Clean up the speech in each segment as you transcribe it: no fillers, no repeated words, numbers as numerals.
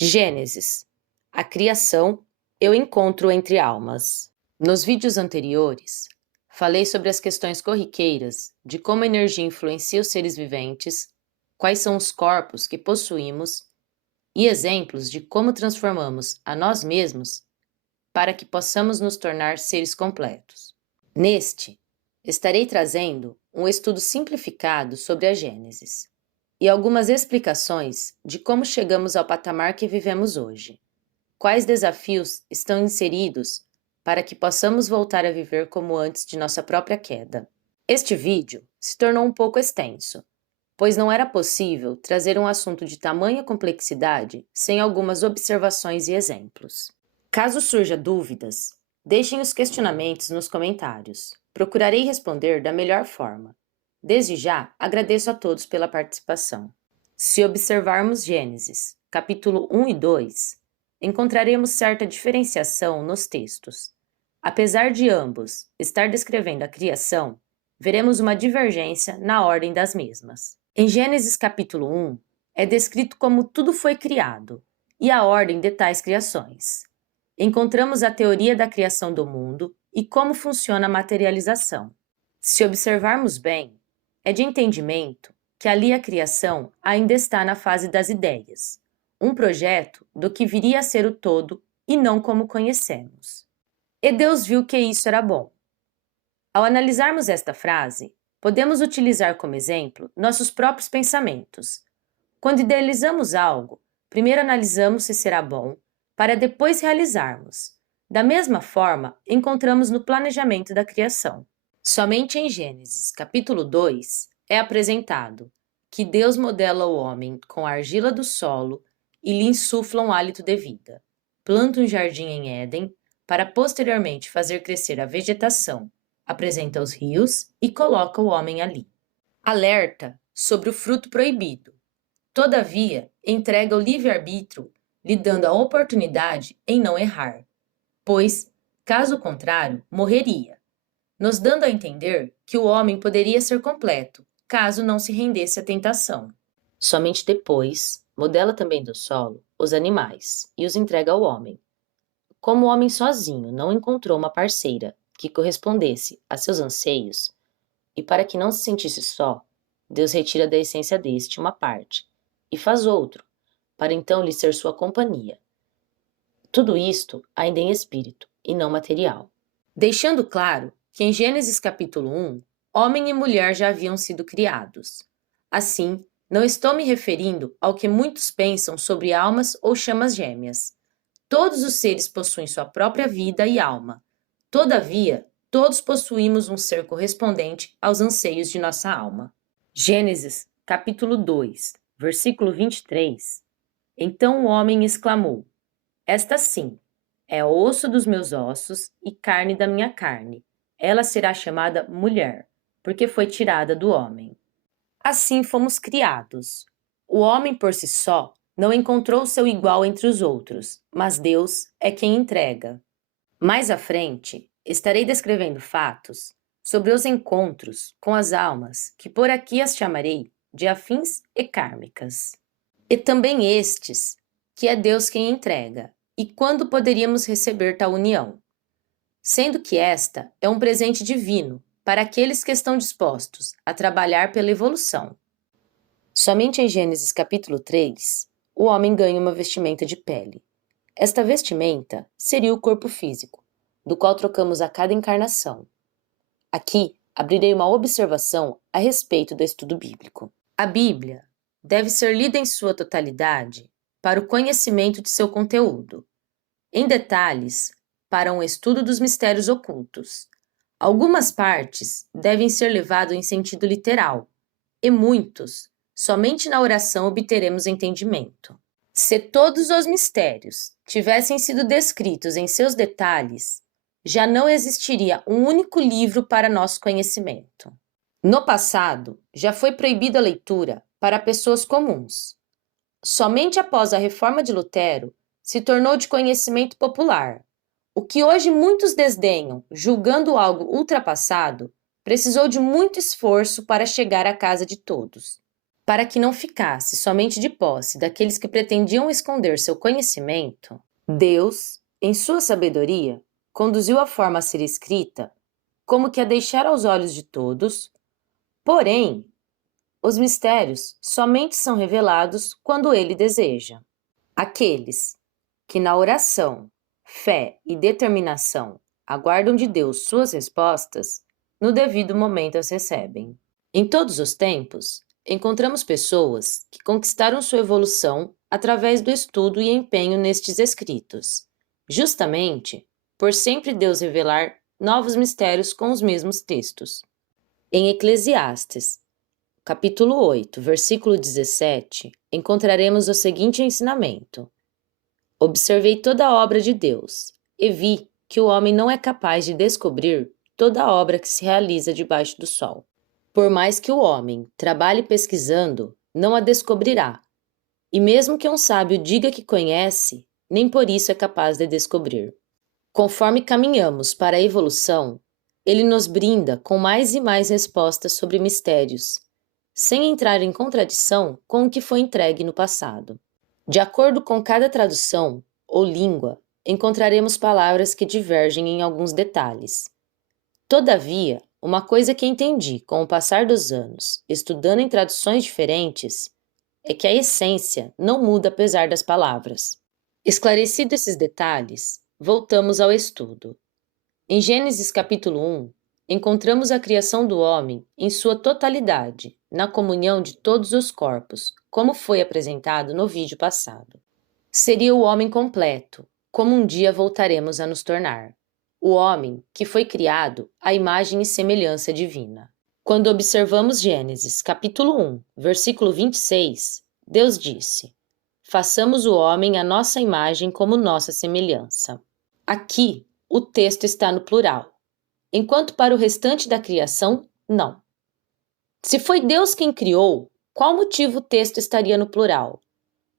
Gênesis. A criação e o encontro entre almas. Nos vídeos anteriores, falei sobre as questões corriqueiras de como a energia influencia os seres viventes, quais são os corpos que possuímos e exemplos de como transformamos a nós mesmos para que possamos nos tornar seres completos. Neste, estarei trazendo um estudo simplificado sobre a Gênesis e algumas explicações de como chegamos ao patamar que vivemos hoje. Quais desafios estão inseridos para que possamos voltar a viver como antes de nossa própria queda? Este vídeo se tornou um pouco extenso, pois não era possível trazer um assunto de tamanha complexidade sem algumas observações e exemplos. Caso surja dúvidas, deixem os questionamentos nos comentários. Procurarei responder da melhor forma. Desde já, agradeço a todos pela participação. Se observarmos Gênesis, capítulo 1 e 2, encontraremos certa diferenciação nos textos. Apesar de ambos estar descrevendo a criação, veremos uma divergência na ordem das mesmas. Em Gênesis capítulo 1, é descrito como tudo foi criado e a ordem de tais criações. Encontramos a teoria da criação do mundo e como funciona a materialização. Se observarmos bem, é de entendimento que ali a criação ainda está na fase das ideias, um projeto do que viria a ser o todo e não como conhecemos. E Deus viu que isso era bom. Ao analisarmos esta frase, podemos utilizar como exemplo nossos próprios pensamentos. Quando idealizamos algo, primeiro analisamos se será bom, para depois realizarmos. Da mesma forma, encontramos no planejamento da criação. Somente em Gênesis, capítulo 2, é apresentado que Deus modela o homem com a argila do solo e lhe insufla um hálito de vida. Planta um jardim em Éden para posteriormente fazer crescer a vegetação, apresenta os rios e coloca o homem ali. Alerta sobre o fruto proibido. Todavia, entrega o livre-arbítrio, lhe dando a oportunidade em não errar, pois, caso contrário, morreria, nos dando a entender que o homem poderia ser completo, caso não se rendesse à tentação. Somente depois, modela também do solo os animais e os entrega ao homem. Como o homem sozinho não encontrou uma parceira que correspondesse a seus anseios, e para que não se sentisse só, Deus retira da essência deste uma parte e faz outro, para então lhe ser sua companhia. Tudo isto ainda em espírito e não material. Deixando claro que em Gênesis capítulo 1, homem e mulher já haviam sido criados. Assim, não estou me referindo ao que muitos pensam sobre almas ou chamas gêmeas. Todos os seres possuem sua própria vida e alma. Todavia, todos possuímos um ser correspondente aos anseios de nossa alma. Gênesis capítulo 2, versículo 23. Então o homem exclamou: Esta sim, é osso dos meus ossos e carne da minha carne. Ela será chamada mulher, porque foi tirada do homem. Assim fomos criados. O homem por si só não encontrou seu igual entre os outros, mas Deus é quem entrega. Mais à frente, estarei descrevendo fatos sobre os encontros com as almas, que por aqui as chamarei de afins e kármicas. E também estes, que é Deus quem entrega, e quando poderíamos receber tal união? Sendo que esta é um presente divino para aqueles que estão dispostos a trabalhar pela evolução. Somente em Gênesis capítulo 3, o homem ganha uma vestimenta de pele. Esta vestimenta seria o corpo físico, do qual trocamos a cada encarnação. Aqui, abrirei uma observação a respeito do estudo bíblico. A Bíblia deve ser lida em sua totalidade para o conhecimento de seu conteúdo, em detalhes, para um estudo dos mistérios ocultos. Algumas partes devem ser levadas em sentido literal, e muitos, somente na oração obteremos entendimento. Se todos os mistérios tivessem sido descritos em seus detalhes, já não existiria um único livro para nosso conhecimento. No passado, já foi proibida a leitura para pessoas comuns. Somente após a reforma de Lutero, se tornou de conhecimento popular. O que hoje muitos desdenham, julgando algo ultrapassado, precisou de muito esforço para chegar à casa de todos. Para que não ficasse somente de posse daqueles que pretendiam esconder seu conhecimento, Deus, em sua sabedoria, conduziu a forma a ser escrita como que a deixar aos olhos de todos, porém, os mistérios somente são revelados quando Ele deseja. Aqueles que na oração, fé e determinação aguardam de Deus suas respostas, no devido momento as recebem. Em todos os tempos, encontramos pessoas que conquistaram sua evolução através do estudo e empenho nestes escritos, justamente por sempre Deus revelar novos mistérios com os mesmos textos. Em Eclesiastes, capítulo 8, versículo 17, encontraremos o seguinte ensinamento: Observei toda a obra de Deus, e vi que o homem não é capaz de descobrir toda a obra que se realiza debaixo do sol. Por mais que o homem trabalhe pesquisando, não a descobrirá. E mesmo que um sábio diga que conhece, nem por isso é capaz de descobrir. Conforme caminhamos para a evolução, ele nos brinda com mais e mais respostas sobre mistérios, sem entrar em contradição com o que foi entregue no passado. De acordo com cada tradução ou língua, encontraremos palavras que divergem em alguns detalhes. Todavia, uma coisa que entendi com o passar dos anos, estudando em traduções diferentes, é que a essência não muda apesar das palavras. Esclarecidos esses detalhes, voltamos ao estudo. Em Gênesis capítulo 1, encontramos a criação do homem em sua totalidade, na comunhão de todos os corpos, como foi apresentado no vídeo passado. Seria o homem completo, como um dia voltaremos a nos tornar. O homem que foi criado à imagem e semelhança divina. Quando observamos Gênesis capítulo 1, versículo 26, Deus disse: Façamos o homem à nossa imagem como nossa semelhança. Aqui, o texto está no plural, enquanto para o restante da criação, não. Se foi Deus quem criou, qual motivo o texto estaria no plural?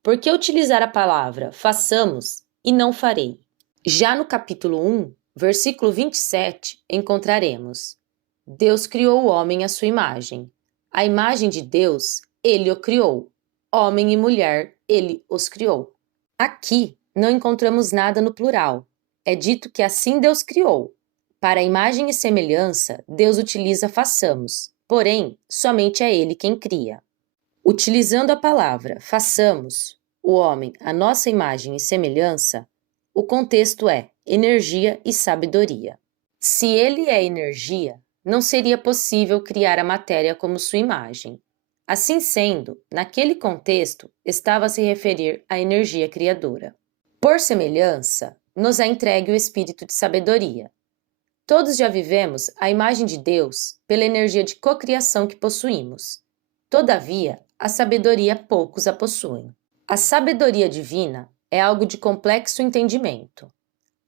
Por que utilizar a palavra façamos e não farei? Já no capítulo 1, versículo 27, encontraremos: Deus criou o homem à sua imagem. A imagem de Deus, ele o criou. Homem e mulher, ele os criou. Aqui, não encontramos nada no plural. É dito que assim Deus criou. Para a imagem e semelhança, Deus utiliza façamos, porém, somente é Ele quem cria. Utilizando a palavra façamos, o homem, a nossa imagem e semelhança, o contexto é energia e sabedoria. Se Ele é energia, não seria possível criar a matéria como sua imagem. Assim sendo, naquele contexto, estava a se referir à energia criadora. Por semelhança, nos é entregue o espírito de sabedoria. Todos já vivemos a imagem de Deus pela energia de cocriação que possuímos. Todavia, a sabedoria poucos a possuem. A sabedoria divina é algo de complexo entendimento,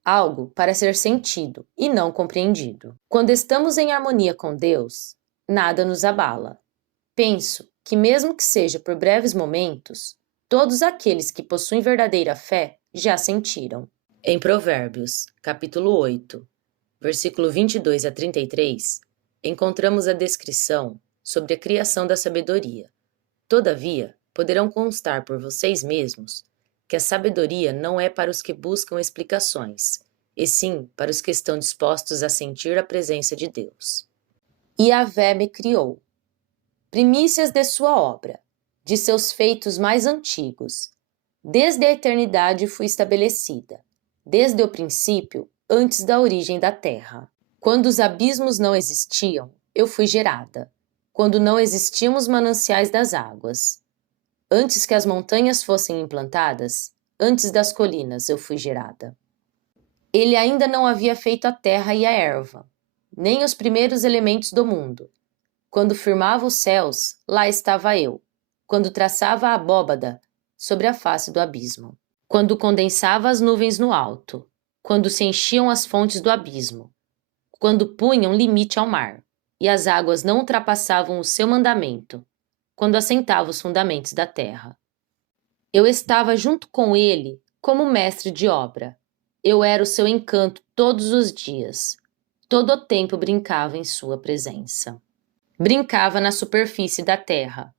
algo para ser sentido e não compreendido. Quando estamos em harmonia com Deus, nada nos abala. Penso que, mesmo que seja por breves momentos, todos aqueles que possuem verdadeira fé já sentiram. Em Provérbios, capítulo 8, versículo 22 a 33, encontramos a descrição sobre a criação da sabedoria. Todavia, poderão constar por vocês mesmos que a sabedoria não é para os que buscam explicações, e sim para os que estão dispostos a sentir a presença de Deus. Yahvé me criou. Primícias de sua obra, de seus feitos mais antigos. Desde a eternidade fui estabelecida, desde o princípio, antes da origem da terra. Quando os abismos não existiam, eu fui gerada, quando não existiam os mananciais das águas. Antes que as montanhas fossem implantadas, antes das colinas eu fui gerada. Ele ainda não havia feito a terra e a erva, nem os primeiros elementos do mundo. Quando firmava os céus, lá estava eu. Quando traçava a abóbada sobre a face do abismo. Quando condensava as nuvens no alto. Quando se enchiam as fontes do abismo. Quando punham limite ao mar, e as águas não ultrapassavam o seu mandamento. Quando assentava os fundamentos da terra. Eu estava junto com ele como mestre de obra. Eu era o seu encanto todos os dias. Todo o tempo brincava em sua presença. Brincava na superfície da terra.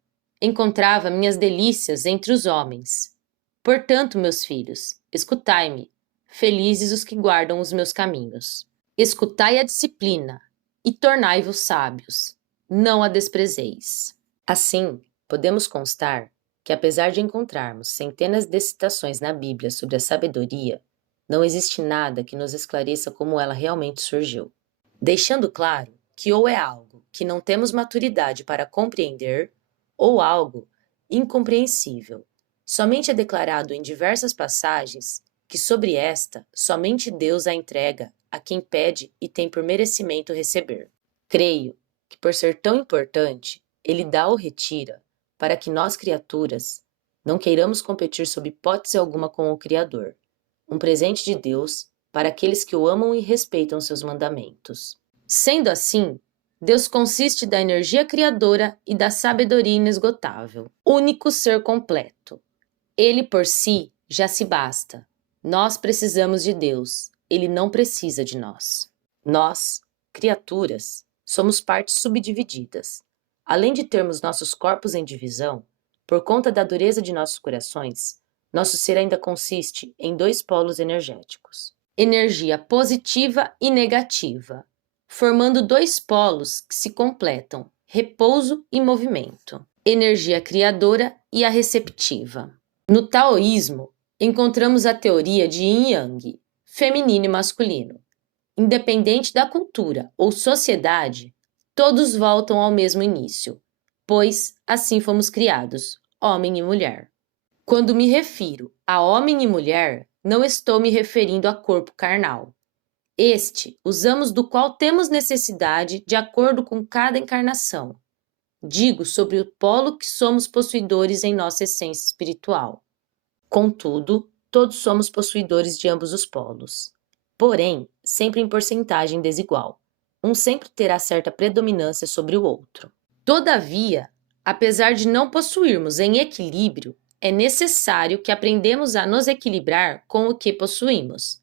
encontrava minhas delícias entre os homens. Portanto, meus filhos, escutai-me, felizes os que guardam os meus caminhos. Escutai a disciplina e tornai-vos sábios, não a desprezeis. Assim, podemos constar que, apesar de encontrarmos centenas de citações na Bíblia sobre a sabedoria, não existe nada que nos esclareça como ela realmente surgiu, deixando claro que ou é algo que não temos maturidade para compreender, ou algo incompreensível. Somente é declarado em diversas passagens que sobre esta somente Deus a entrega a quem pede e tem por merecimento receber. Creio que, por ser tão importante, ele dá ou retira para que nós, criaturas, não queiramos competir sob hipótese alguma com o Criador, um presente de Deus para aqueles que o amam e respeitam seus mandamentos. Sendo assim, Deus consiste da energia criadora e da sabedoria inesgotável, único ser completo. Ele por si já se basta. Nós precisamos de Deus, ele não precisa de nós. Nós, criaturas, somos partes subdivididas. Além de termos nossos corpos em divisão, por conta da dureza de nossos corações, nosso ser ainda consiste em dois polos energéticos: energia positiva e negativa, formando dois polos que se completam, repouso e movimento, energia criadora e a receptiva. No taoísmo, encontramos a teoria de Yin e Yang, feminino e masculino. Independente da cultura ou sociedade, todos voltam ao mesmo início, pois assim fomos criados, homem e mulher. Quando me refiro a homem e mulher, não estou me referindo a corpo carnal. Este, usamos do qual temos necessidade de acordo com cada encarnação. Digo sobre o polo que somos possuidores em nossa essência espiritual. Contudo, todos somos possuidores de ambos os polos. Porém, sempre em porcentagem desigual. Um sempre terá certa predominância sobre o outro. Todavia, apesar de não possuirmos em equilíbrio, é necessário que aprendamos a nos equilibrar com o que possuímos,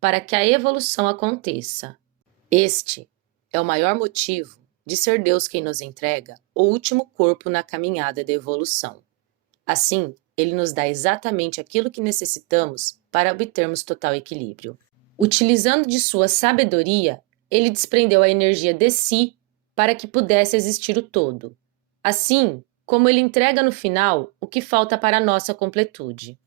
para que a evolução aconteça. Este é o maior motivo de ser Deus quem nos entrega o último corpo na caminhada da evolução. Assim, ele nos dá exatamente aquilo que necessitamos para obtermos total equilíbrio. Utilizando de sua sabedoria, ele desprendeu a energia de si para que pudesse existir o todo. Assim, como ele entrega no final o que falta para a nossa completude.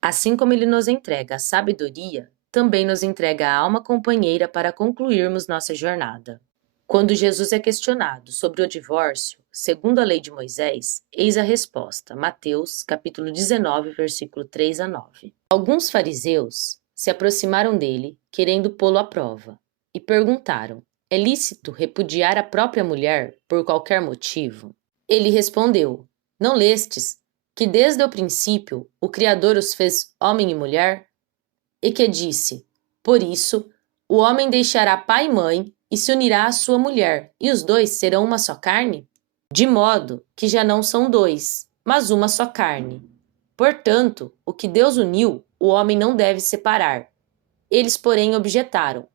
Assim como ele nos entrega a sabedoria, também nos entrega a alma companheira para concluirmos nossa jornada. Quando Jesus é questionado sobre o divórcio, segundo a lei de Moisés, eis a resposta, Mateus, capítulo 19, versículo 3 a 9. Alguns fariseus se aproximaram dele, querendo pô-lo à prova, e perguntaram: é lícito repudiar a própria mulher por qualquer motivo? Ele respondeu: não lestes que desde o princípio o Criador os fez homem e mulher? E que disse: por isso, o homem deixará pai e mãe e se unirá à sua mulher, e os dois serão uma só carne? De modo que já não são dois, mas uma só carne. Portanto, o que Deus uniu, o homem não deve separar. Eles, porém, objetaram: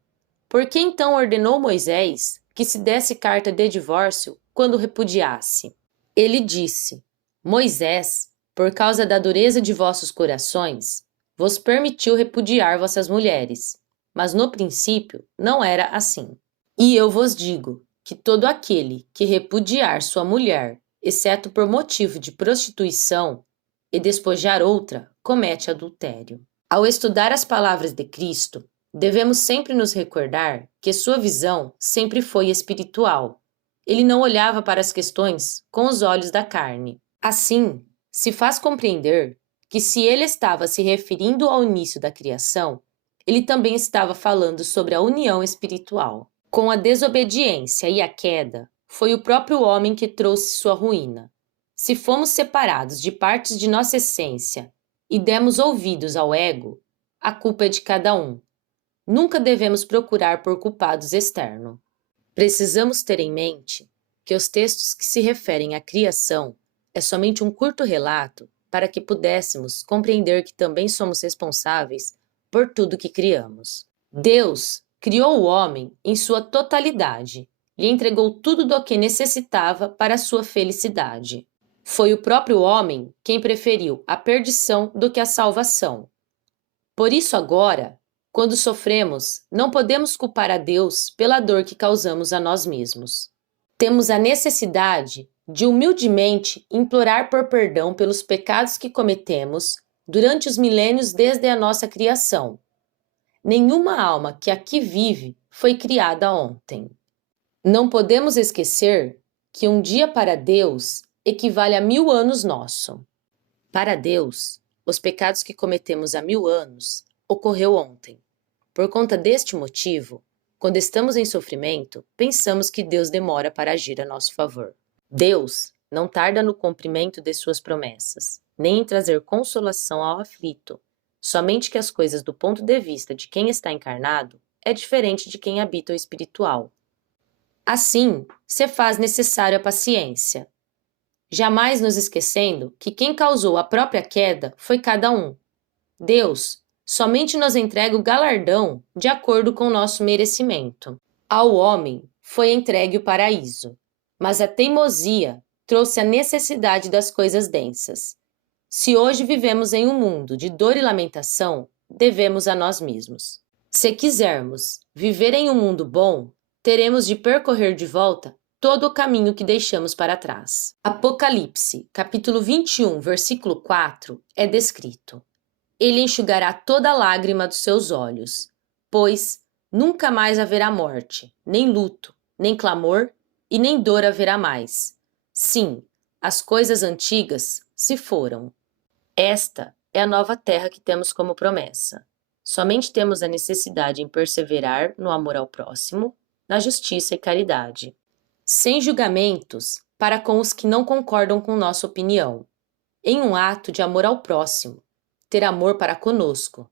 por que então ordenou Moisés que se desse carta de divórcio quando repudiasse? Ele disse: Moisés, por causa da dureza de vossos corações, vos permitiu repudiar vossas mulheres, mas no princípio não era assim. E eu vos digo que todo aquele que repudiar sua mulher, exceto por motivo de prostituição, e despojar outra, comete adultério. Ao estudar as palavras de Cristo, devemos sempre nos recordar que sua visão sempre foi espiritual. Ele não olhava para as questões com os olhos da carne. Assim, se faz compreender que se ele estava se referindo ao início da criação, ele também estava falando sobre a união espiritual. Com a desobediência e a queda, foi o próprio homem que trouxe sua ruína. Se fomos separados de partes de nossa essência e demos ouvidos ao ego, a culpa é de cada um. Nunca devemos procurar por culpados externos. Precisamos ter em mente que os textos que se referem à criação é somente um curto relato para que pudéssemos compreender que também somos responsáveis por tudo que criamos. Deus criou o homem em sua totalidade, lhe entregou tudo do que necessitava para a sua felicidade. Foi o próprio homem quem preferiu a perdição do que a salvação. Por isso agora, quando sofremos, não podemos culpar a Deus pela dor que causamos a nós mesmos. Temos a necessidade de humildemente implorar por perdão pelos pecados que cometemos durante os milênios desde a nossa criação. Nenhuma alma que aqui vive foi criada ontem. Não podemos esquecer que um dia para Deus equivale a 1000 anos nosso. Para Deus, os pecados que cometemos há 1000 anos ocorreu ontem. Por conta deste motivo, quando estamos em sofrimento, pensamos que Deus demora para agir a nosso favor. Deus não tarda no cumprimento de suas promessas, nem em trazer consolação ao aflito, somente que as coisas do ponto de vista de quem está encarnado é diferente de quem habita o espiritual. Assim, se faz necessário a paciência, jamais nos esquecendo que quem causou a própria queda foi cada um. Deus somente nos entrega o galardão de acordo com o nosso merecimento. Ao homem foi entregue o paraíso, mas a teimosia trouxe a necessidade das coisas densas. Se hoje vivemos em um mundo de dor e lamentação, devemos a nós mesmos. Se quisermos viver em um mundo bom, teremos de percorrer de volta todo o caminho que deixamos para trás. Apocalipse, capítulo 21, versículo 4, é descrito: Ele enxugará toda lágrima dos seus olhos, pois nunca mais haverá morte, nem luto, nem clamor e nem dor haverá mais. Sim, as coisas antigas se foram. Esta é a nova terra que temos como promessa. Somente temos a necessidade em perseverar no amor ao próximo, na justiça e caridade, sem julgamentos para com os que não concordam com nossa opinião, em um ato de amor ao próximo, ter amor para conosco,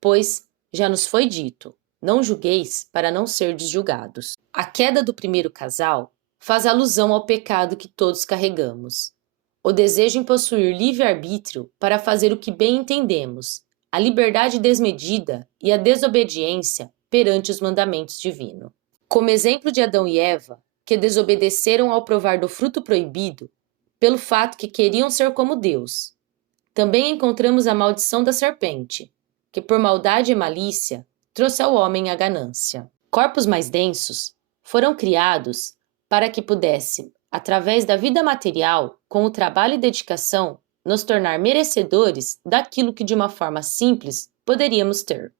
pois já nos foi dito, não julgueis para não serdes julgados. A queda do primeiro casal faz alusão ao pecado que todos carregamos. O desejo em possuir livre-arbítrio para fazer o que bem entendemos, a liberdade desmedida e a desobediência perante os mandamentos divinos. Como exemplo de Adão e Eva, que desobedeceram ao provar do fruto proibido, pelo fato que queriam ser como Deus. Também encontramos a maldição da serpente, que por maldade e malícia trouxe ao homem a ganância. Corpos mais densos foram criados para que pudesse, através da vida material, com o trabalho e dedicação, nos tornar merecedores daquilo que de uma forma simples poderíamos ter.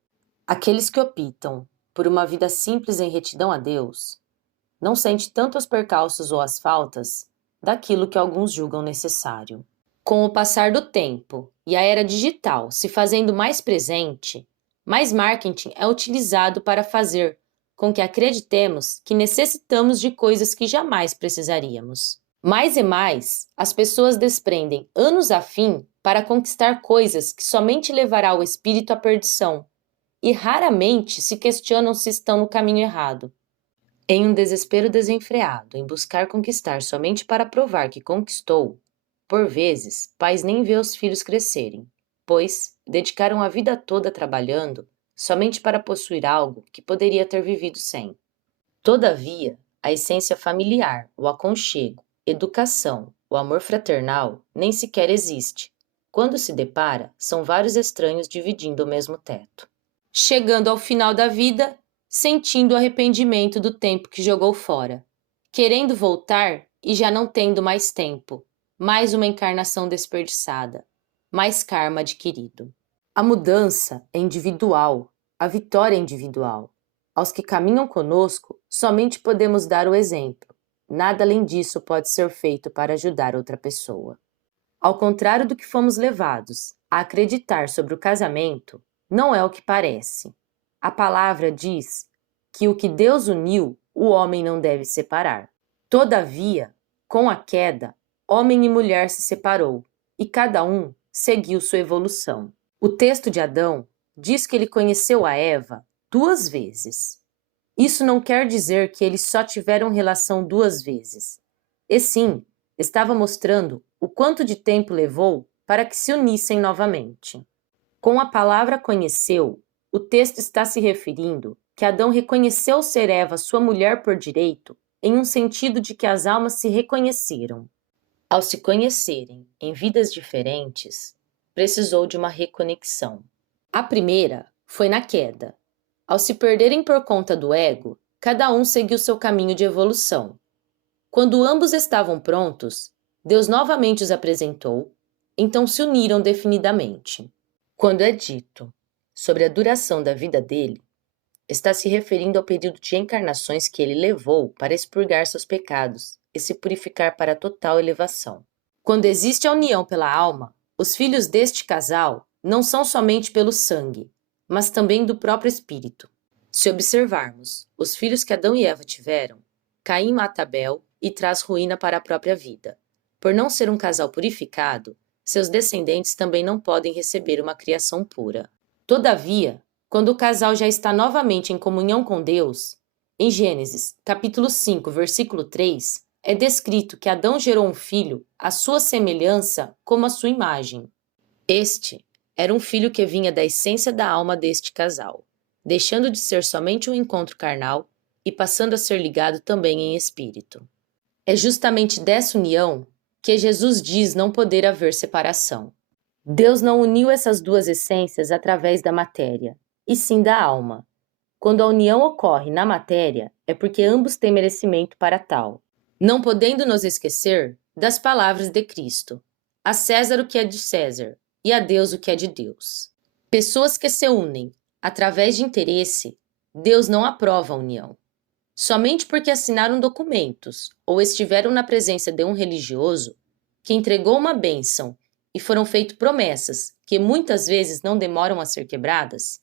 Aqueles que optam por uma vida simples em retidão a Deus, não sente tanto os percalços ou as faltas daquilo que alguns julgam necessário. Com o passar do tempo e a era digital se fazendo mais presente, mais marketing é utilizado para fazer com que acreditemos que necessitamos de coisas que jamais precisaríamos. Mais e mais, as pessoas desprendem anos a fim para conquistar coisas que somente levará o espírito à perdição, e raramente se questionam se estão no caminho errado. Em um desespero desenfreado em buscar conquistar somente para provar que conquistou, por vezes, pais nem vê os filhos crescerem, pois dedicaram a vida toda trabalhando somente para possuir algo que poderia ter vivido sem. Todavia, a essência familiar, o aconchego, educação, o amor fraternal nem sequer existe. Quando se depara, são vários estranhos dividindo o mesmo teto. Chegando ao final da vida, sentindo o arrependimento do tempo que jogou fora, querendo voltar e já não tendo mais tempo, mais uma encarnação desperdiçada, mais karma adquirido. A mudança é individual, a vitória é individual. Aos que caminham conosco, somente podemos dar o exemplo. Nada além disso pode ser feito para ajudar outra pessoa. Ao contrário do que fomos levados a acreditar sobre o casamento, não é o que parece. A palavra diz que o que Deus uniu, o homem não deve separar. Todavia, com a queda, homem e mulher se separou, e cada um seguiu sua evolução. O texto de Adão diz que ele conheceu a Eva 2 vezes. Isso não quer dizer que eles só tiveram relação 2 vezes. E sim, estava mostrando o quanto de tempo levou para que se unissem novamente. Com a palavra conheceu, o texto está se referindo que Adão reconheceu ser Eva sua mulher por direito, em um sentido de que as almas se reconheceram. Ao se conhecerem em vidas diferentes, precisou de uma reconexão. A primeira foi na queda. Ao se perderem por conta do ego, cada um seguiu seu caminho de evolução. Quando ambos estavam prontos, Deus novamente os apresentou, então se uniram definidamente. Quando é dito sobre a duração da vida dele, está se referindo ao período de encarnações que ele levou para expurgar seus pecados e se purificar para a total elevação. Quando existe a união pela alma, os filhos deste casal não são somente pelo sangue, mas também do próprio espírito. Se observarmos os filhos que Adão e Eva tiveram, Caim mata Abel e traz ruína para a própria vida. Por não ser um casal purificado, seus descendentes também não podem receber uma criação pura. Todavia, quando o casal já está novamente em comunhão com Deus, em Gênesis, capítulo 5, versículo 3, é descrito que Adão gerou um filho à sua semelhança como a sua imagem. Este era um filho que vinha da essência da alma deste casal, deixando de ser somente um encontro carnal e passando a ser ligado também em espírito. É justamente dessa união que Jesus diz não poder haver separação. Deus não uniu essas duas essências através da matéria, e sim da alma. Quando a união ocorre na matéria, é porque ambos têm merecimento para tal. Não podendo nos esquecer das palavras de Cristo: a César o que é de César, e a Deus o que é de Deus. Pessoas que se unem através de interesse, Deus não aprova a união. Somente porque assinaram documentos ou estiveram na presença de um religioso que entregou uma bênção e foram feitas promessas que muitas vezes não demoram a ser quebradas,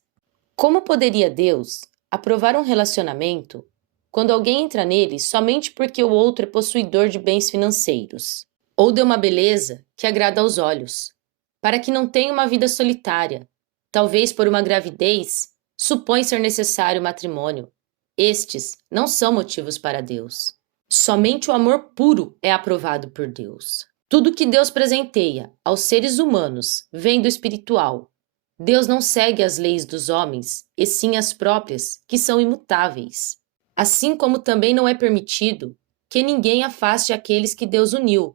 como poderia Deus aprovar um relacionamento quando alguém entra nele somente porque o outro é possuidor de bens financeiros ou de uma beleza que agrada aos olhos, para que não tenha uma vida solitária, talvez por uma gravidez, supõe ser necessário matrimônio? Estes não são motivos para Deus. Somente o amor puro é aprovado por Deus. Tudo que Deus presenteia aos seres humanos vem do espiritual. Deus não segue as leis dos homens, e sim as próprias, que são imutáveis. Assim como também não é permitido que ninguém afaste aqueles que Deus uniu.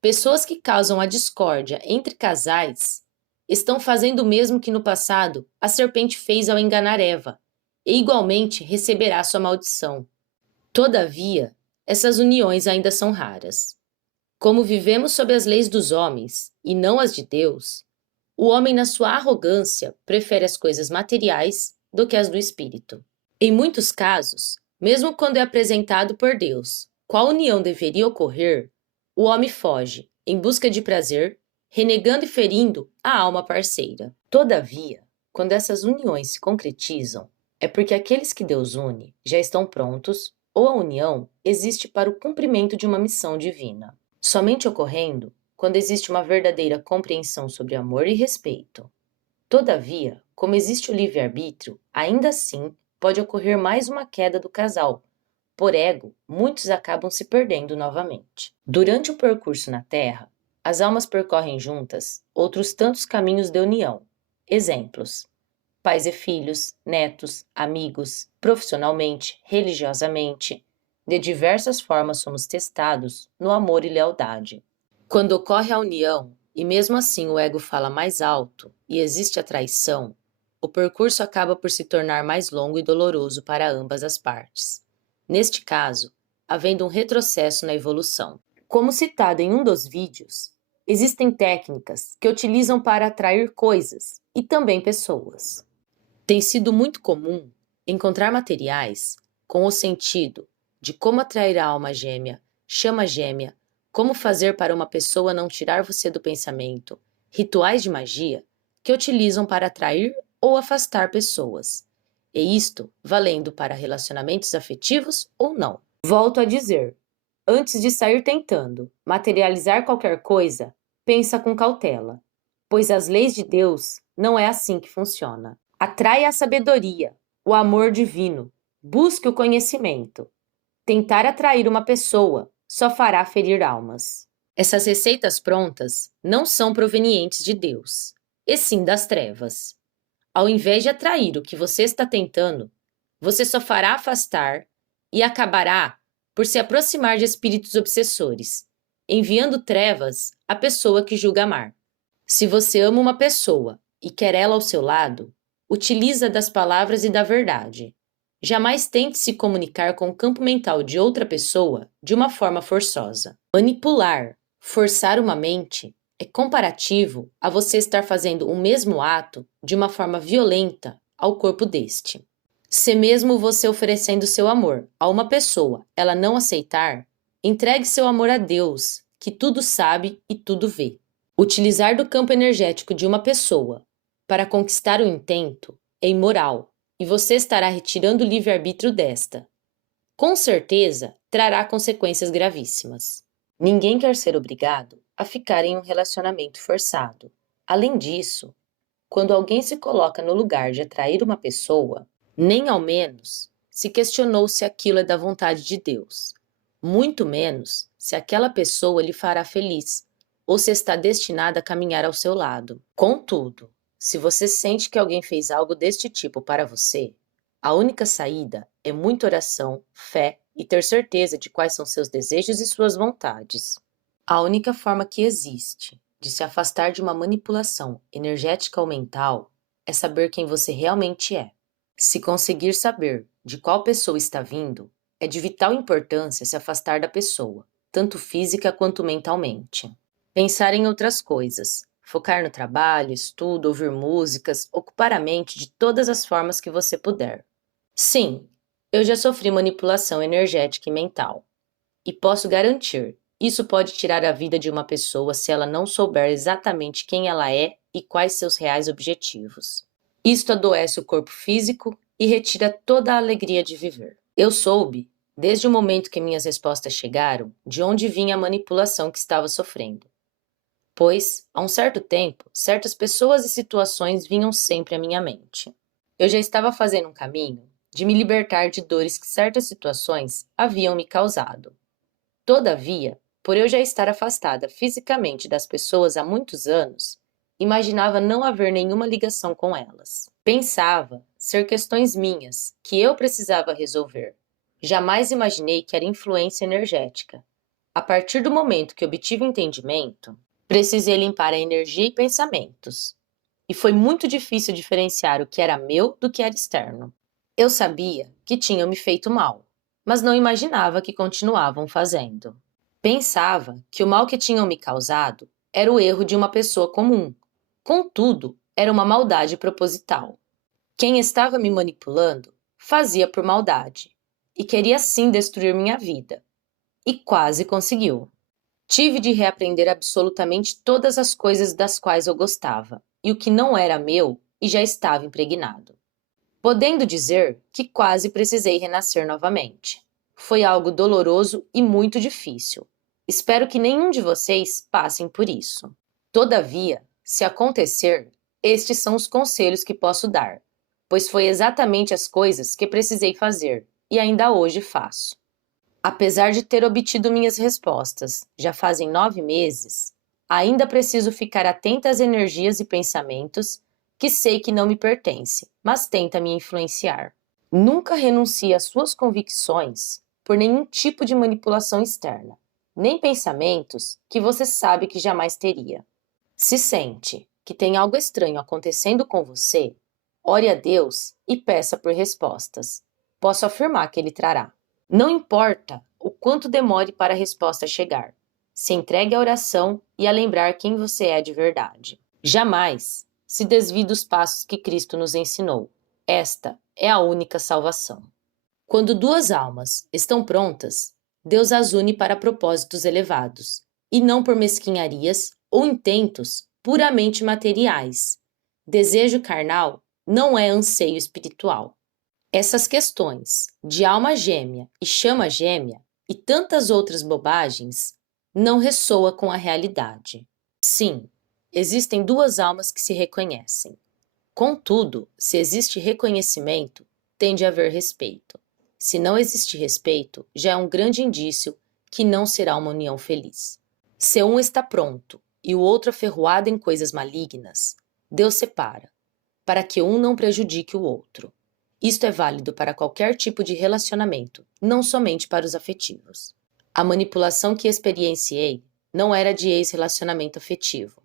Pessoas que causam a discórdia entre casais estão fazendo o mesmo que no passado a serpente fez ao enganar Eva, e igualmente receberá sua maldição. Todavia, essas uniões ainda são raras. Como vivemos sob as leis dos homens e não as de Deus, o homem, na sua arrogância, prefere as coisas materiais do que as do espírito. Em muitos casos, mesmo quando é apresentado por Deus qual união deveria ocorrer, o homem foge, em busca de prazer, renegando e ferindo a alma parceira. Todavia, quando essas uniões se concretizam, é porque aqueles que Deus une já estão prontos ou a união existe para o cumprimento de uma missão divina. Somente ocorrendo quando existe uma verdadeira compreensão sobre amor e respeito. Todavia, como existe o livre-arbítrio, ainda assim pode ocorrer mais uma queda do casal. Por ego, muitos acabam se perdendo novamente. Durante o percurso na Terra, as almas percorrem juntas outros tantos caminhos de união. Exemplos: pais e filhos, netos, amigos, profissionalmente, religiosamente. De diversas formas somos testados no amor e lealdade. Quando ocorre a união, e mesmo assim o ego fala mais alto e existe a traição, o percurso acaba por se tornar mais longo e doloroso para ambas as partes. Neste caso, havendo um retrocesso na evolução. Como citado em um dos vídeos, existem técnicas que utilizam para atrair coisas e também pessoas. Tem sido muito comum encontrar materiais com o sentido de como atrair a alma gêmea, chama gêmea, como fazer para uma pessoa não tirar você do pensamento, rituais de magia que utilizam para atrair ou afastar pessoas. E isto valendo para relacionamentos afetivos ou não. Volto a dizer, antes de sair tentando materializar qualquer coisa, pensa com cautela, pois as leis de Deus não é assim que funciona. Atraia a sabedoria, o amor divino, busque o conhecimento. Tentar atrair uma pessoa só fará ferir almas. Essas receitas prontas não são provenientes de Deus, e sim das trevas. Ao invés de atrair o que você está tentando, você só fará afastar e acabará por se aproximar de espíritos obsessores, enviando trevas à pessoa que julga amar. Se você ama uma pessoa e quer ela ao seu lado, utiliza das palavras e da verdade. Jamais tente se comunicar com o campo mental de outra pessoa de uma forma forçosa. Manipular, forçar uma mente, é comparativo a você estar fazendo o mesmo ato de uma forma violenta ao corpo deste. Se mesmo você oferecendo seu amor a uma pessoa, ela não aceitar, entregue seu amor a Deus, que tudo sabe e tudo vê. Utilizar do campo energético de uma pessoa para conquistar o intento é imoral e você estará retirando o livre-arbítrio desta. Com certeza, trará consequências gravíssimas. Ninguém quer ser obrigado a ficar em um relacionamento forçado. Além disso, quando alguém se coloca no lugar de atrair uma pessoa, nem ao menos se questionou se aquilo é da vontade de Deus, muito menos se aquela pessoa lhe fará feliz ou se está destinada a caminhar ao seu lado. Contudo, se você sente que alguém fez algo deste tipo para você, a única saída é muita oração, fé e ter certeza de quais são seus desejos e suas vontades. A única forma que existe de se afastar de uma manipulação energética ou mental é saber quem você realmente é. Se conseguir saber de qual pessoa está vindo, é de vital importância se afastar da pessoa, tanto física quanto mentalmente. Pensar em outras coisas, focar no trabalho, estudo, ouvir músicas, ocupar a mente de todas as formas que você puder. Sim, eu já sofri manipulação energética e mental. E posso garantir, isso pode tirar a vida de uma pessoa se ela não souber exatamente quem ela é e quais seus reais objetivos. Isto adoece o corpo físico e retira toda a alegria de viver. Eu soube, desde o momento que minhas respostas chegaram, de onde vinha a manipulação que estava sofrendo. Pois, há um certo tempo, certas pessoas e situações vinham sempre à minha mente. Eu já estava fazendo um caminho de me libertar de dores que certas situações haviam me causado. Todavia, por eu já estar afastada fisicamente das pessoas há muitos anos, imaginava não haver nenhuma ligação com elas. Pensava ser questões minhas, que eu precisava resolver. Jamais imaginei que era influência energética. A partir do momento que obtive entendimento, precisei limpar a energia e pensamentos. E foi muito difícil diferenciar o que era meu do que era externo. Eu sabia que tinham me feito mal, mas não imaginava que continuavam fazendo. Pensava que o mal que tinham me causado era o erro de uma pessoa comum. Contudo, era uma maldade proposital. Quem estava me manipulando fazia por maldade e queria sim destruir minha vida. E quase conseguiu. Tive de reaprender absolutamente todas as coisas das quais eu gostava e o que não era meu e já estava impregnado. Podendo dizer que quase precisei renascer novamente. Foi algo doloroso e muito difícil. Espero que nenhum de vocês passem por isso. Todavia, se acontecer, estes são os conselhos que posso dar, pois foi exatamente as coisas que precisei fazer e ainda hoje faço. Apesar de ter obtido minhas respostas, já fazem 9 meses, ainda preciso ficar atenta às energias e pensamentos que sei que não me pertence, mas tenta me influenciar. Nunca renuncie às suas convicções por nenhum tipo de manipulação externa, nem pensamentos que você sabe que jamais teria. Se sente que tem algo estranho acontecendo com você, ore a Deus e peça por respostas. Posso afirmar que Ele trará. Não importa o quanto demore para a resposta chegar. Se entregue à oração e a lembrar quem você é de verdade. Jamais se desvie dos passos que Cristo nos ensinou. Esta é a única salvação. Quando duas almas estão prontas, Deus as une para propósitos elevados, e não por mesquinharias ou intentos puramente materiais. Desejo carnal não é anseio espiritual. Essas questões de alma gêmea e chama gêmea e tantas outras bobagens não ressoam com a realidade. Sim, existem duas almas que se reconhecem. Contudo, se existe reconhecimento, tem de haver respeito. Se não existe respeito, já é um grande indício que não será uma união feliz. Se um está pronto e o outro aferroado em coisas malignas, Deus separa, para que um não prejudique o outro. Isto é válido para qualquer tipo de relacionamento, não somente para os afetivos. A manipulação que experienciei não era de ex-relacionamento afetivo.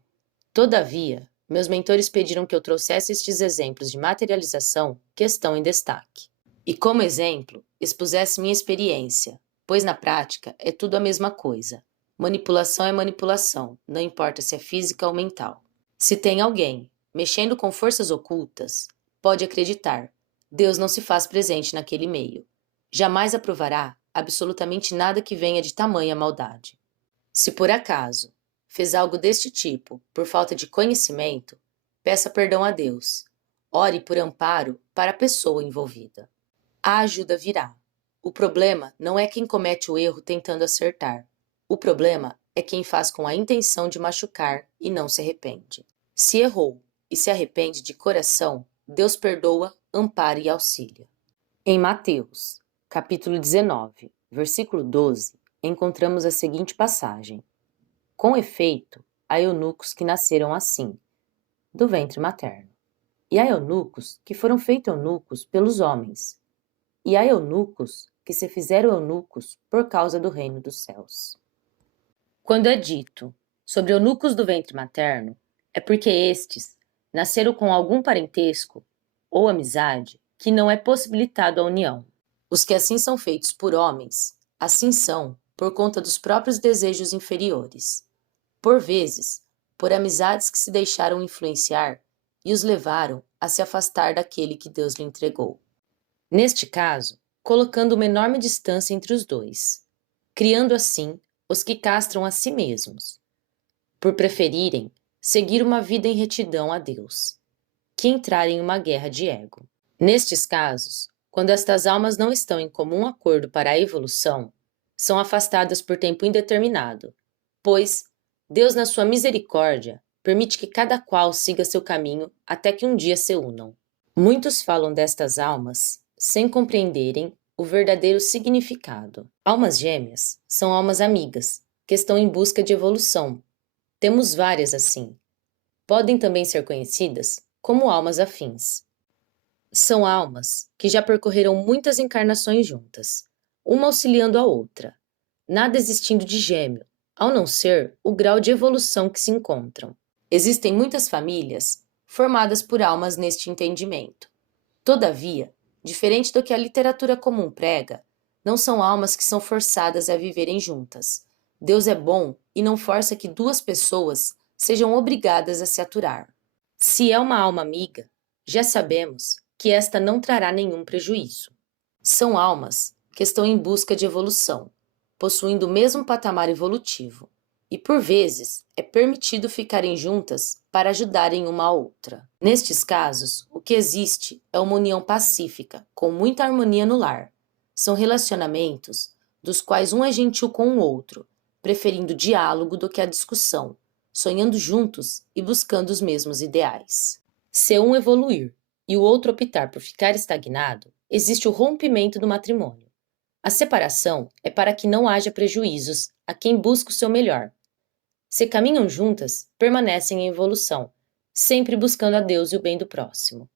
Todavia, meus mentores pediram que eu trouxesse estes exemplos de materialização que estão em destaque. E como exemplo, expusesse minha experiência, pois na prática é tudo a mesma coisa. Manipulação é manipulação, não importa se é física ou mental. Se tem alguém mexendo com forças ocultas, pode acreditar, Deus não se faz presente naquele meio. Jamais aprovará absolutamente nada que venha de tamanha maldade. Se por acaso fez algo deste tipo por falta de conhecimento, peça perdão a Deus. Ore por amparo para a pessoa envolvida. A ajuda virá. O problema não é quem comete o erro tentando acertar. O problema é quem faz com a intenção de machucar e não se arrepende. Se errou e se arrepende de coração, Deus perdoa, ampara e auxilia. Em Mateus, capítulo 19, versículo 12, encontramos a seguinte passagem. Com efeito, há eunucos que nasceram assim, do ventre materno. E há eunucos que foram feitos eunucos pelos homens. E há eunucos que se fizeram eunucos por causa do reino dos céus. Quando é dito sobre eunucos do ventre materno, é porque estes nasceram com algum parentesco ou amizade que não é possibilitado a união. Os que assim são feitos por homens, assim são por conta dos próprios desejos inferiores. Por vezes, por amizades que se deixaram influenciar e os levaram a se afastar daquele que Deus lhe entregou. Neste caso, colocando uma enorme distância entre os dois, criando assim os que castram a si mesmos, por preferirem seguir uma vida em retidão a Deus, que entrar em uma guerra de ego. Nestes casos, quando estas almas não estão em comum acordo para a evolução, são afastadas por tempo indeterminado, pois Deus, na sua misericórdia, permite que cada qual siga seu caminho até que um dia se unam. Muitos falam destas almas sem compreenderem o verdadeiro significado. Almas gêmeas são almas amigas, que estão em busca de evolução. Temos várias assim. Podem também ser conhecidas como almas afins. São almas que já percorreram muitas encarnações juntas, uma auxiliando a outra, nada existindo de gêmeo, ao não ser o grau de evolução que se encontram. Existem muitas famílias formadas por almas neste entendimento. Todavia, diferente do que a literatura comum prega, não são almas que são forçadas a viverem juntas. Deus é bom e não força que duas pessoas sejam obrigadas a se aturar. Se é uma alma amiga, já sabemos que esta não trará nenhum prejuízo. São almas que estão em busca de evolução, possuindo o mesmo patamar evolutivo, e por vezes é permitido ficarem juntas para ajudarem uma a outra. Nestes casos, o que existe é uma união pacífica, com muita harmonia no lar. São relacionamentos dos quais um é gentil com o outro, preferindo diálogo do que a discussão, sonhando juntos e buscando os mesmos ideais. Se um evoluir e o outro optar por ficar estagnado, existe o rompimento do matrimônio. A separação é para que não haja prejuízos a quem busca o seu melhor. Se caminham juntas, permanecem em evolução, sempre buscando a Deus e o bem do próximo.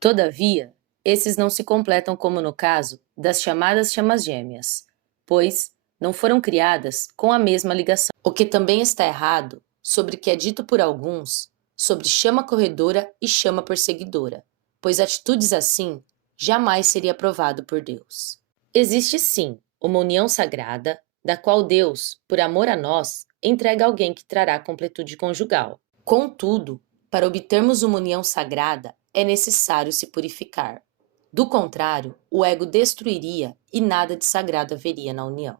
Todavia, esses não se completam como no caso das chamadas chamas gêmeas, pois não foram criadas com a mesma ligação. O que também está errado sobre o que é dito por alguns sobre chama corredora e chama perseguidora, pois atitudes assim jamais seria aprovado por Deus. Existe sim uma união sagrada, da qual Deus, por amor a nós, entrega alguém que trará completude conjugal. Contudo, para obtermos uma união sagrada, é necessário se purificar. Do contrário, o ego destruiria e nada de sagrado haveria na união.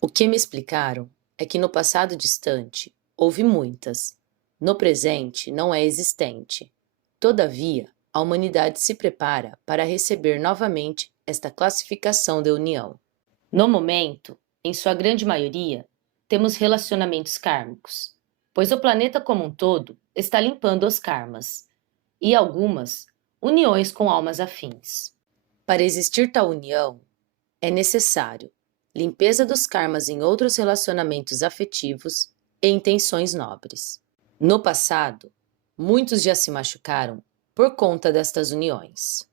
O que me explicaram é que no passado distante houve muitas, no presente não é existente. Todavia, a humanidade se prepara para receber novamente esta classificação de união. No momento, em sua grande maioria, temos relacionamentos kármicos, pois o planeta como um todo está limpando os karmas, e algumas uniões com almas afins. Para existir tal união, é necessário limpeza dos karmas em outros relacionamentos afetivos e intenções nobres. No passado, muitos já se machucaram por conta destas uniões.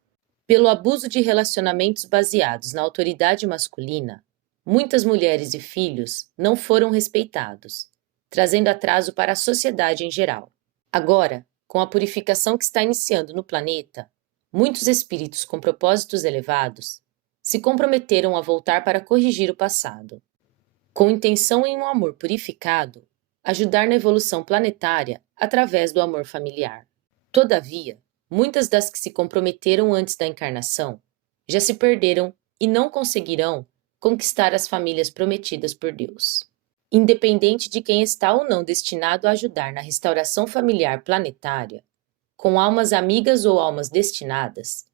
Pelo abuso de relacionamentos baseados na autoridade masculina, muitas mulheres e filhos não foram respeitados, trazendo atraso para a sociedade em geral. Agora, com a purificação que está iniciando no planeta, muitos espíritos com propósitos elevados se comprometeram a voltar para corrigir o passado. Com intenção em um amor purificado, ajudar na evolução planetária através do amor familiar. Todavia, muitas das que se comprometeram antes da encarnação já se perderam e não conseguirão conquistar as famílias prometidas por Deus. Independente de quem está ou não destinado a ajudar na restauração familiar planetária, com almas amigas ou almas destinadas,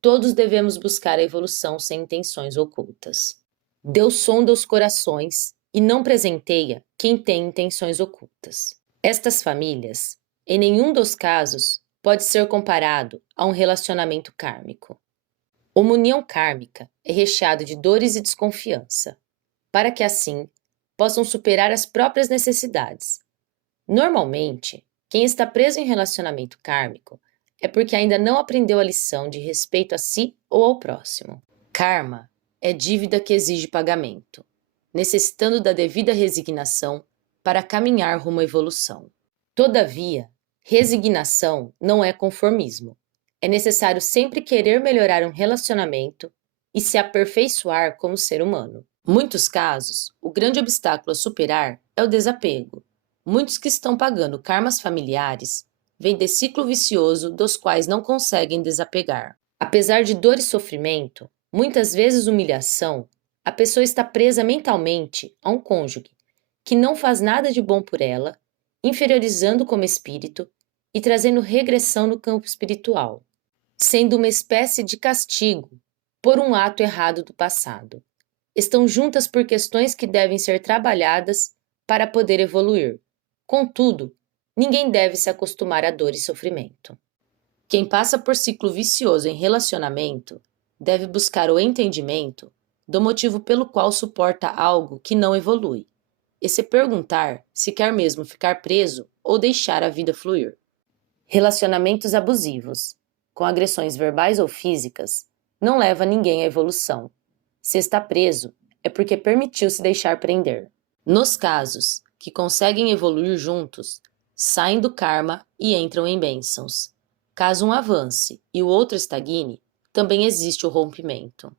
todos devemos buscar a evolução sem intenções ocultas. Deus sonda os corações e não presenteia quem tem intenções ocultas. Estas famílias, em nenhum dos casos, pode ser comparado a um relacionamento kármico. Uma união kármica é recheada de dores e desconfiança, para que assim possam superar as próprias necessidades. Normalmente, quem está preso em relacionamento kármico é porque ainda não aprendeu a lição de respeito a si ou ao próximo. Karma é dívida que exige pagamento, necessitando da devida resignação para caminhar rumo à evolução. Todavia, resignação não é conformismo. É necessário sempre querer melhorar um relacionamento e se aperfeiçoar como ser humano. Em muitos casos, o grande obstáculo a superar é o desapego. Muitos que estão pagando karmas familiares vêm de ciclo vicioso dos quais não conseguem desapegar. Apesar de dor e sofrimento, muitas vezes humilhação, a pessoa está presa mentalmente a um cônjuge que não faz nada de bom por ela, inferiorizando como espírito e trazendo regressão no campo espiritual, sendo uma espécie de castigo por um ato errado do passado. Estão juntas por questões que devem ser trabalhadas para poder evoluir. Contudo, ninguém deve se acostumar a dor e sofrimento. Quem passa por ciclo vicioso em relacionamento deve buscar o entendimento do motivo pelo qual suporta algo que não evolui, e se perguntar se quer mesmo ficar preso ou deixar a vida fluir. Relacionamentos abusivos, com agressões verbais ou físicas, não leva ninguém à evolução. Se está preso, é porque permitiu se deixar prender. Nos casos que conseguem evoluir juntos, saem do karma e entram em bênçãos. Caso um avance e o outro estagne, também existe o rompimento.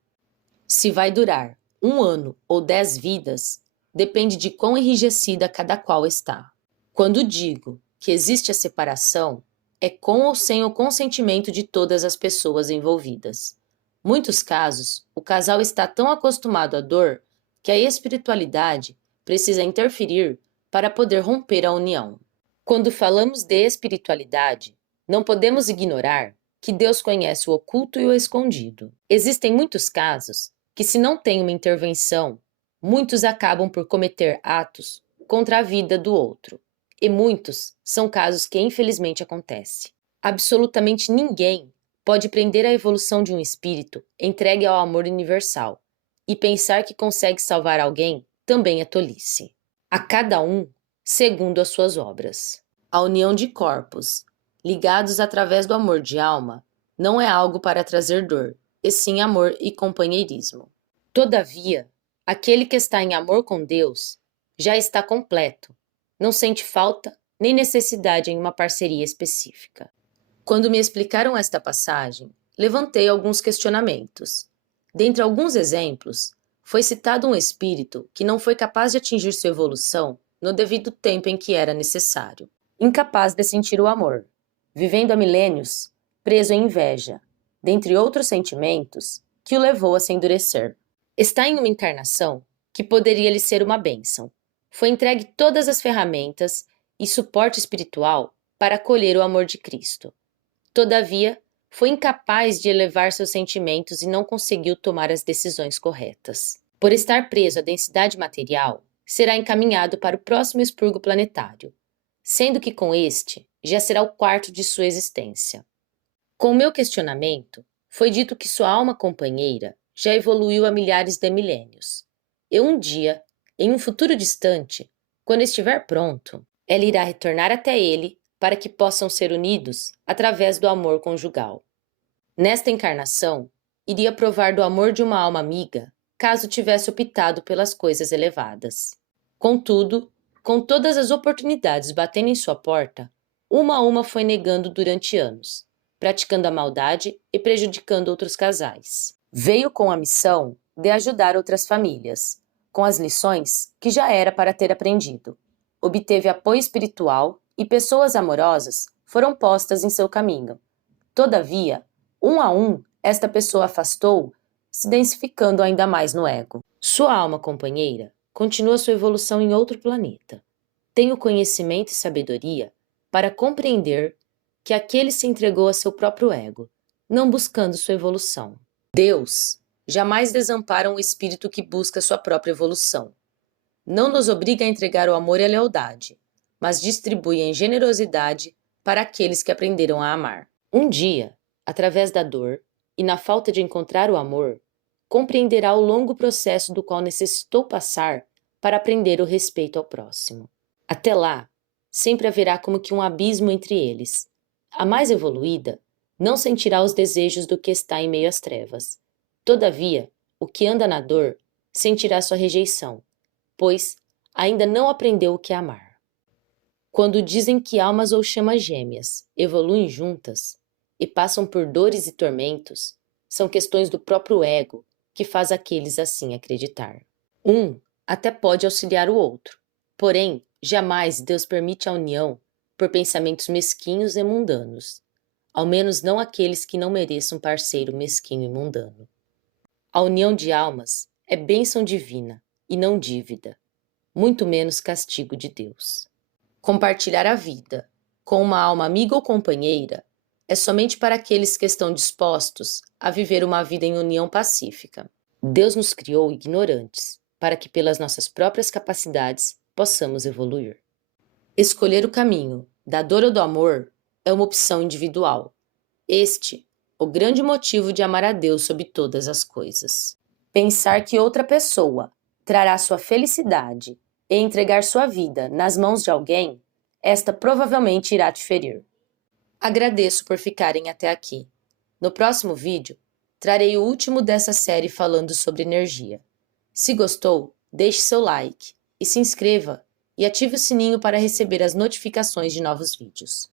Se vai durar 1 ano ou 10 vidas, depende de quão enrijecida cada qual está. Quando digo que existe a separação, é com ou sem o consentimento de todas as pessoas envolvidas. Muitos casos, o casal está tão acostumado à dor que a espiritualidade precisa interferir para poder romper a união. Quando falamos de espiritualidade, não podemos ignorar que Deus conhece o oculto e o escondido. Existem muitos casos que, se não tem uma intervenção, muitos acabam por cometer atos contra a vida do outro. E muitos são casos que infelizmente acontecem. Absolutamente ninguém pode prender a evolução de um espírito entregue ao amor universal, e pensar que consegue salvar alguém também é tolice. A cada um, segundo as suas obras. A união de corpos, ligados através do amor de alma, não é algo para trazer dor, e sim amor e companheirismo. Todavia, aquele que está em amor com Deus já está completo, não sente falta nem necessidade em uma parceria específica. Quando me explicaram esta passagem, levantei alguns questionamentos. Dentre alguns exemplos, foi citado um espírito que não foi capaz de atingir sua evolução no devido tempo em que era necessário, incapaz de sentir o amor, vivendo há milênios, preso em inveja, dentre outros sentimentos, que o levou a se endurecer. Está em uma encarnação que poderia lhe ser uma bênção. Foi entregue todas as ferramentas e suporte espiritual para acolher o amor de Cristo. Todavia, foi incapaz de elevar seus sentimentos e não conseguiu tomar as decisões corretas. Por estar preso à densidade material, será encaminhado para o próximo expurgo planetário, sendo que com este já será o quarto de sua existência. Com o meu questionamento, foi dito que sua alma companheira já evoluiu há milhares de milênios. E um dia, em um futuro distante, quando estiver pronto, ela irá retornar até ele para que possam ser unidos através do amor conjugal. Nesta encarnação, iria provar do amor de uma alma amiga, caso tivesse optado pelas coisas elevadas. Contudo, Com todas as oportunidades batendo em sua porta, uma a uma foi negando durante anos, praticando a maldade e prejudicando outros casais. Veio com a missão de ajudar outras famílias, com as lições que já era para ter aprendido. Obteve apoio espiritual e pessoas amorosas foram postas em seu caminho. Todavia, um a um, esta pessoa afastou, se densificando ainda mais no ego. Sua alma companheira continua sua evolução em outro planeta. Tem o conhecimento e sabedoria para compreender que aquele se entregou a seu próprio ego, não buscando sua evolução. Deus jamais desampara um espírito que busca sua própria evolução. Não nos obriga a entregar o amor e a lealdade, mas distribui em generosidade para aqueles que aprenderam a amar. Um dia, através da dor e na falta de encontrar o amor, compreenderá o longo processo do qual necessitou passar para aprender o respeito ao próximo. Até lá, sempre haverá como que um abismo entre eles. A mais evoluída não sentirá os desejos do que está em meio às trevas. Todavia, o que anda na dor sentirá sua rejeição, pois ainda não aprendeu o que é amar. Quando dizem que almas ou chamas gêmeas evoluem juntas e passam por dores e tormentos, são questões do próprio ego que faz aqueles assim acreditar. Um até pode auxiliar o outro, porém, jamais Deus permite a união por pensamentos mesquinhos e mundanos, ao menos não aqueles que não mereçam um parceiro mesquinho e mundano. A união de almas é bênção divina e não dívida, muito menos castigo de Deus. Compartilhar a vida com uma alma amiga ou companheira é somente para aqueles que estão dispostos a viver uma vida em união pacífica. Deus nos criou ignorantes, para que pelas nossas próprias capacidades possamos evoluir. Escolher o caminho da dor ou do amor é uma opção individual. Este, o grande motivo de amar a Deus sobre todas as coisas. Pensar que outra pessoa trará sua felicidade e entregar sua vida nas mãos de alguém, esta provavelmente irá te ferir. Agradeço por ficarem até aqui. No próximo vídeo, trarei o último dessa série falando sobre energia. Se gostou, deixe seu like e se inscreva e ative o sininho para receber as notificações de novos vídeos.